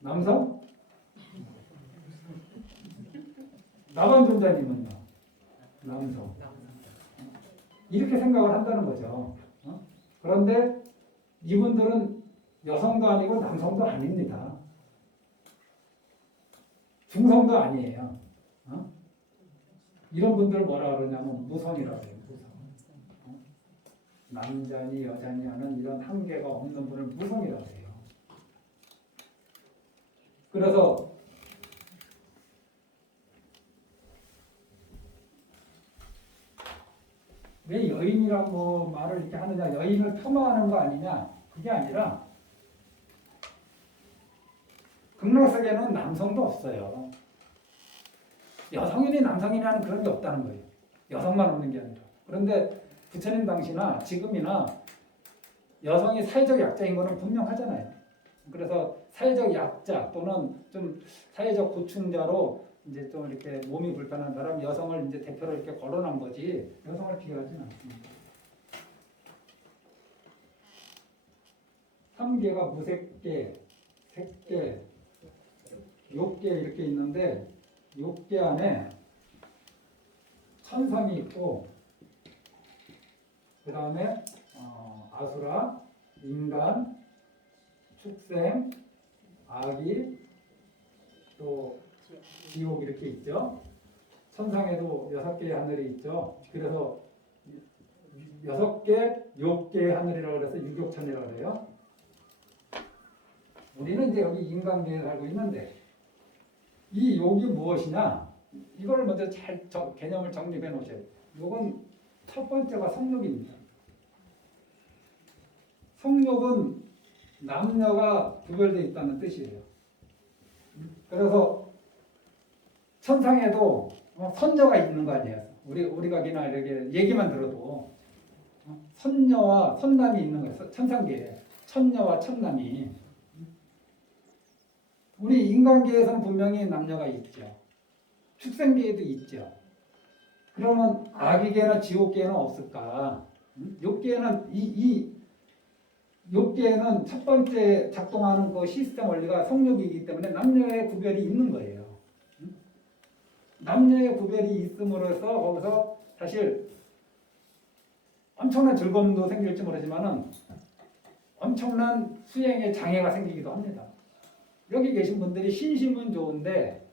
남성? 나반존자님은요? 남성. 이렇게 생각을 한다는 거죠. 그런데 이분들은 여성도 아니고 남성도 아닙니다. 중성도 아니에요. 이런 분들 뭐라 그러냐면 무성이라고 해요. 무성. 남자니 여자니 하는 이런 한계가 없는 분을 무성이라고 해요. 그래서 왜 여인이라고 말을 이렇게 하느냐, 여인을 폄하하는 거 아니냐, 그게 아니라 극락세계는 남성도 없어요. 여성이니 남성이니 하는 그런 게 없다는 거예요. 여성만 없는 게 아니라. 그런데 부처님 당시나 지금이나 여성이 사회적 약자인 거는 분명하잖아요. 그래서 사회적 약자 또는 좀 사회적 고충자로 이제 좀 이렇게 몸이 불편한 사람, 여성을 이제 대표로 이렇게 거론한 거지, 여성을 비하하지는 않습니다. 3개가 무색계, 색계, 욕계 이렇게 있는데, 욕계 안에 천성이 있고, 그 다음에 아수라, 인간, 축생, 아기, 또 지옥 이렇게 있죠. 천상에도 6개의 하늘이 있죠. 그래서 6개, 6개의 하늘이라고 해서 유격천이라고 해요. 우리는 이제 여기 인간계에 살고 있는데 이 욕이 무엇이냐? 이걸 먼저 잘 개념을 정립해 놓으셔야 돼요. 욕은 첫 번째가 성욕입니다. 성욕은 남녀가 구별되어 있다는 뜻이에요. 그래서 천상에도 선녀가 있는 거 아니에요. 우리가 그냥 이렇게 얘기만 들어도 선녀와 선남이 있는 거예요. 천상계에 천녀와 천남이. 우리 인간계에서는 분명히 남녀가 있죠. 축생계에도 있죠. 그러면 아기계나 지옥계는 없을까? 욕계는 욕계에는 첫 번째 작동하는 그 시스템 원리가 성욕이기 때문에 남녀의 구별이 있는 거예요. 남녀의 구별이 있음으로써 거기서 사실 엄청난 즐거움도 생길지 모르지만은 엄청난 수행의 장애가 생기기도 합니다. 여기 계신 분들이 신심은 좋은데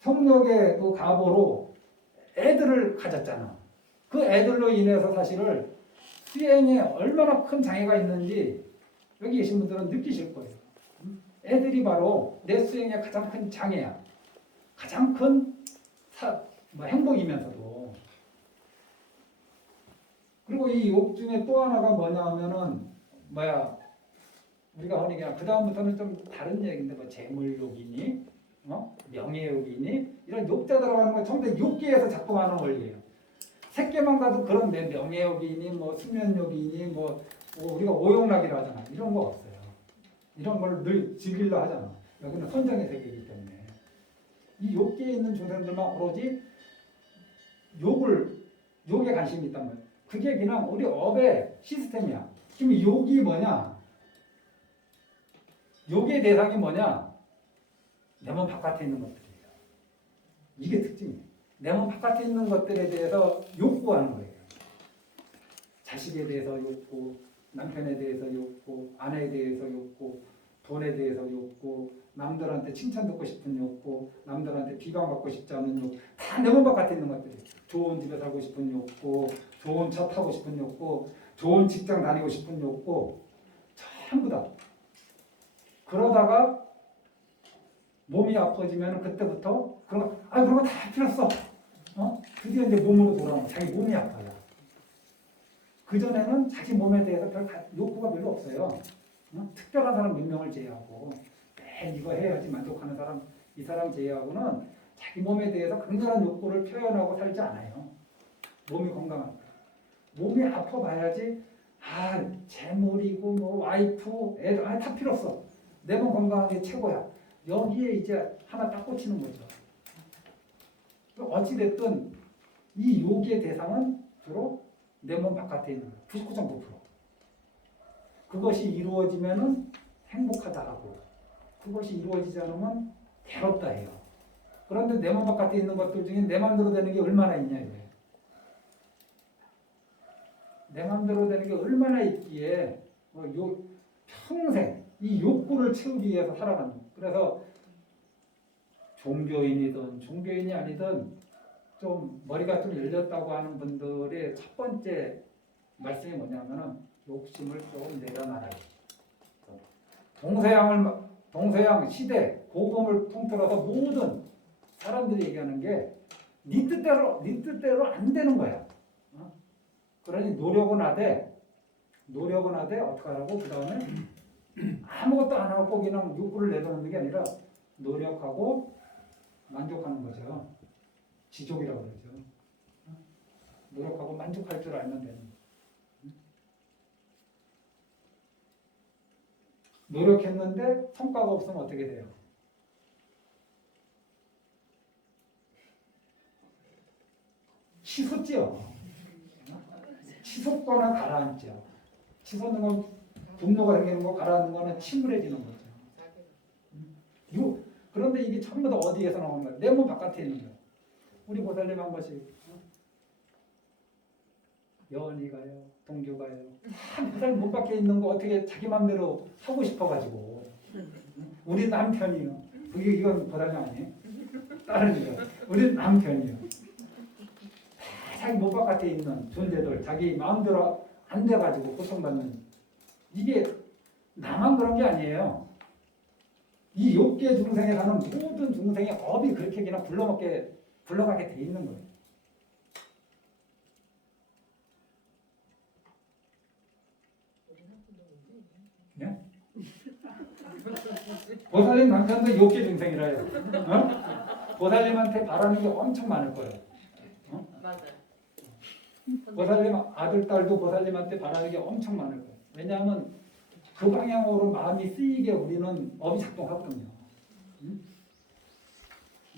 성욕의 그 가보로 애들을 가졌잖아. 그 애들로 인해서 사실을 수행에 얼마나 큰 장애가 있는지 여기 계신 분들은 느끼실 거예요. 애들이 바로 내 수행의 가장 큰 장애야. 가장 큰 행복이면서도. 그리고 이 욕 중에 또 하나가 뭐냐 하면은 우리가 흔히 그냥 그 다음부터는 좀 다른 얘기인데 뭐 재물욕이니, 명예욕이니 이런 욕자 들어가는 건 전부 다 욕계에서 작동하는 원리예요. 색계만 가도 그런데 명예욕이니 뭐 수면욕이니 뭐 우리가 오욕락이라 하잖아. 이런 거 없어요. 이런 걸 늘 즐기려 하잖아. 여기는 선정의 세계이기 때문에 이 욕계에 있는 중생들만 오로지 욕에 관심이 있단 말이에요. 그게 그냥 우리 업의 시스템이야. 지금 욕이 뭐냐? 욕의 대상이 뭐냐? 내 몸 바깥에 있는 것들이에요. 이게 특징이에요. 내 몸 바깥에 있는 것들에 대해서 욕구하는 거예요. 자식에 대해서 욕구, 남편에 대해서 욕구, 아내에 대해서 욕구, 돈에 대해서 욕구, 남들한테 칭찬 듣고 싶은 욕구, 남들한테 비방받고 싶지 않은 욕구, 다 내 몸 바깥에 있는 것들이에요. 좋은 집에 살고 싶은 욕구, 좋은 차 타고 싶은 욕구, 좋은 직장 다니고 싶은 욕구, 전부 다. 그러다가 몸이 아파지면 그때부터 그런 거 다 필요 없어. 드디어 이제 몸으로 돌아오는 자기 몸이 아파요. 그전에는 자기 몸에 대해서 별 욕구가 별로 없어요. 특별한 사람 몇 명을 제외하고 매일 이거 해야지 만족하는 사람, 이 사람 제외하고는 자기 몸에 대해서 굉장한 욕구를 표현하고 살지 않아요. 몸이 건강하니까. 몸이 아파봐야지 재물이고 뭐 와이프, 애들 다 필요 없어. 내 몸 건강한 게 최고야. 여기에 이제 하나 딱 꽂히는 거죠. 어찌됐든 이 욕의 대상은 주로 내 몸 바깥에 있는 거예요. 99.9%. 그것이 이루어지면은 행복하다 하고 그것이 이루어지지 않으면 괴롭다 해요. 그런데 내 맘 바깥에 있는 것들 중에 내 맘대로 되는 게 얼마나 있냐 이거예요. 내 맘대로 되는 게 얼마나 있기에 평생 이 욕구를 채우기 위해서 살아가는 거예요. 그래서 종교인이든 종교인이 아니든 좀 머리가 좀 열렸다고 하는 분들의 첫 번째 말씀이 뭐냐면은 욕심을 조금 내려놔라. 동서양 시대 복음을 통틀어서 모든 사람들이 얘기하는 게 네 뜻대로 안 되는 거야. 그러니 노력은 하되 어떻게 하라고 그 다음에 아무것도 안 하고 그냥 욕구를 내려놓는 게 아니라 노력하고 만족하는 거죠. 지족이라고 그러죠. 노력하고 만족할 줄 알면 되는 거예요. 노력했는데 성과가 없으면 어떻게 돼요? 치솟지요. 치솟거나 가라앉죠. 치솟는 건 분노가 생기는 거, 가라앉는 거는 침울해지는 거죠. 그런데 이게 전부 다 어디에서 나오는 거야? 내 몸 바깥에 있는 거야. 우리 보살님 한 번씩 여원이가요, 동교가요. 보살님 몸 밖에 있는 거 어떻게 자기 맘대로 하고 싶어가지고. 우리 남편이요. 이건 보살님 아니에요? 다른 이거. 우리 남편이요. 자기 몸 바깥에 있는 존재들, 자기 마음대로 안 돼가지고 고통받는 이게 나만 그런 게 아니에요. 이 욕계 중생에 사는 모든 중생의 업이 그렇게 그냥 굴러가게 돼 있는 거예요. 네? 보살님 남편도 욕계 중생이라요. 어? 보살님한테 바라는 게 엄청 많을 거예요. 어? 맞아요. 보살님 아들, 딸도 보살님한테 바라는 게 엄청 많을 거예요. 왜냐하면 그 방향으로 마음이 쓰이게 우리는 업이 작동하거든요.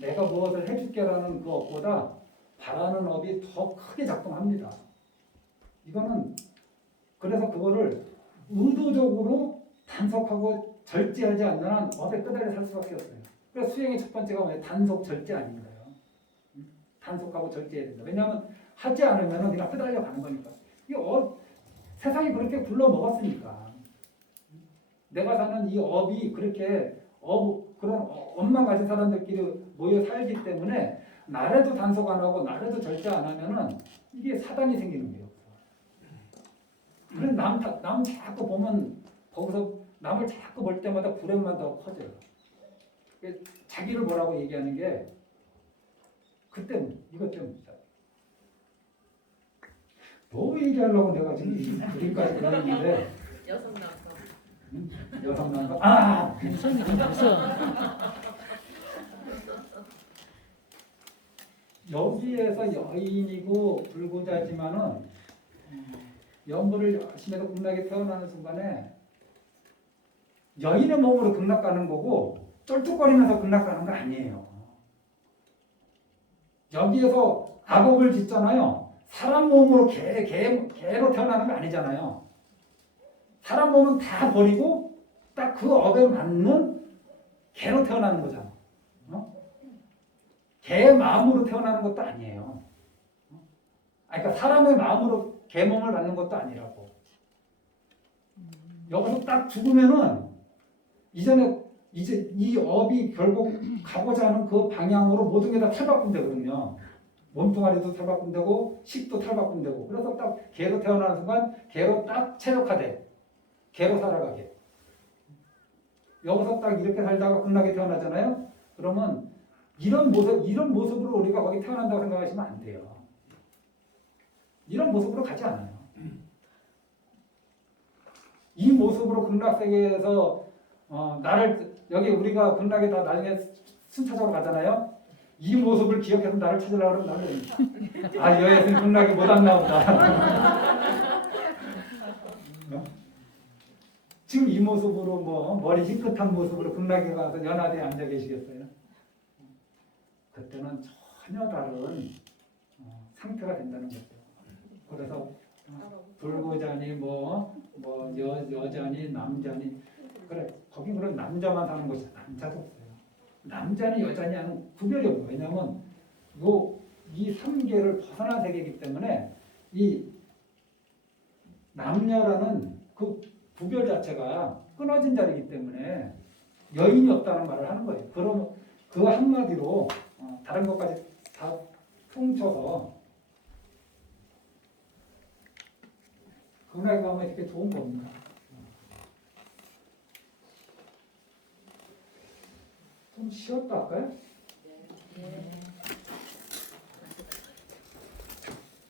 내가 무엇을 해줄게라는 그 업보다 바라는 업이 더 크게 작동합니다. 이거는 그래서 그거를 의도적으로 단속하고 절제하지 않는 한 업에 끄달려 살 수밖에 없어요. 그래서 수행의 첫 번째가 뭐예요? 단속 절제 아닌가요? 단속하고 절제해야 된다. 왜냐하면 하지 않으면 그냥 끄달려 가는 거니까. 세상이 그렇게 굴러 먹었으니까. 내가 사는 이 업이 그렇게 그런 업만 가진 사람들끼리 모여 살기 때문에 나라도 단속 안 하고 나라도 절제 안 하면은 이게 사단이 생기는 거예요. 그래서 남 자꾸 보면 거기서 남을 자꾸 볼 때마다 불행만 더 커져요. 자기를 보라고 얘기하는 게 그 때문, 이것 때문이다. 뭐 얘기하려고 내가 지금 여기까지 그러는데 여성 남성. 여성 남성 무서워. 여기에서 여인이고 불구자지만은 연부를 열심히 해서 극락에 태어나는 순간에 여인의 몸으로 극락 가는 거고 쩔뚝거리면서 극락 가는 거 아니에요. 여기에서 악업을 짓잖아요. 사람 몸으로 개로 태어나는 거 아니잖아요. 사람 몸은 다 버리고 딱 그 업에 맞는 개로 태어나는 거잖아. 개 마음으로 태어나는 것도 아니에요. 그러니까 사람의 마음으로 개 몸을 갖는 것도 아니라고. 여기서 딱 죽으면은 이제 이 업이 결국 가고자 하는 그 방향으로 모든 게 다 탈바꿈되거든요. 몸뚱아리도 탈바꿈되고 식도 탈바꿈되고. 그래서 딱 개로 태어나는 순간 개로 딱 체력화돼. 개로 살아가게. 여기서 딱 이렇게 살다가 극락에 태어나잖아요. 그러면 이런 모습으로 우리가 거기 태어난다고 생각하시면 안 돼요. 이런 모습으로 가지 않아요. 이 모습으로 극락세계에서 여기 우리가 극락에 다 나중에 순차적으로 가잖아요. 이 모습을 기억해서 나를 찾으려고 그러면 나를 여기에서는 극락에 못 왔나 보다. 지금 이 모습으로 머리 희끗한 모습으로 극락에 가서 연하대에 앉아 계시겠어요? 그때는 전혀 다른 상태가 된다는 거죠. 그래서 불구자니 여자니 남자니 그래 거긴 그런 남자만 사는 곳이 남자도 없어요. 남자니 여자니 하는 구별이 없어요. 왜냐하면 이 3계를 벗어난 세계이기 때문에 이 남녀라는 그 구별 자체가 끊어진 자리이기 때문에 여인이 없다는 말을 하는 거예요. 그럼 그 한마디로 다른 것까지 다 퉁쳐서 그날에 가면 이렇게 좋은 겁니다. 좀 쉬었다 할까요?